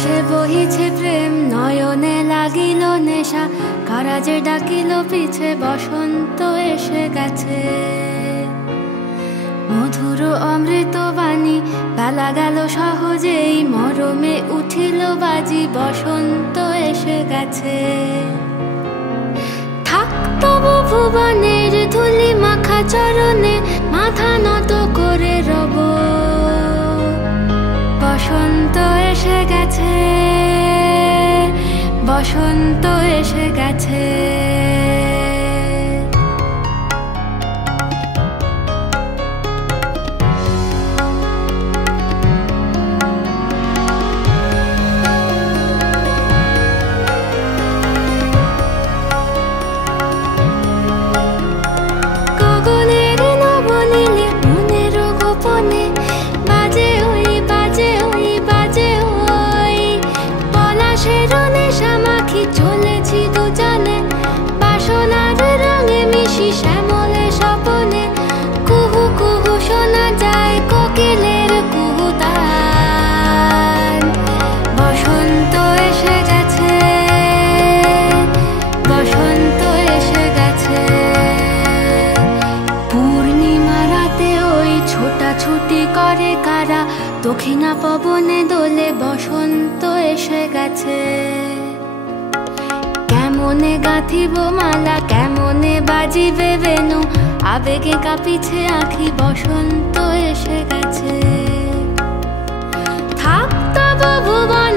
আকাশে বহিছে প্রেম, নয়নে লাগিল নেশা, কারাজে ডাকিল পিছে, বসন্ত এসে গেছে। মধুর অমৃত বাণী, বেলা গেল সহজেই, মরমে উঠিল বাজি, বসন্ত এসে গেছে। থাক তবু ভুবনের ধুলি মাখা চরণে, মাথা নত করে রব, বসন্ত এসে গেছে, বসন্ত এসে গেছে। গগনের নবনীলে মনের গোপনে, বাজে ওই বাজে ওই বাজে ওই, পলাশের নেশা মাখি চলেছি দুজনে, বাসনার রঙে মিশি শ্যামলে স্বপনে, কুহু কুহু শোনা যায় কোকিলের কুহুতান। বসন্ত এসে গেছে, বসন্ত এসে গেছে। পূর্ণিমা রাতে ওই ছোটাছুটি করে কারা, দক্ষিণা পবনে দোলে, বসন্ত এসে গেছে। কেমনে গাঁথিব মালা, কেমনে বাজিবে বেনু, আবেগে কাঁপিছে আঁখি, বসন্ত এসে গেছে। থাক তবু ভুবন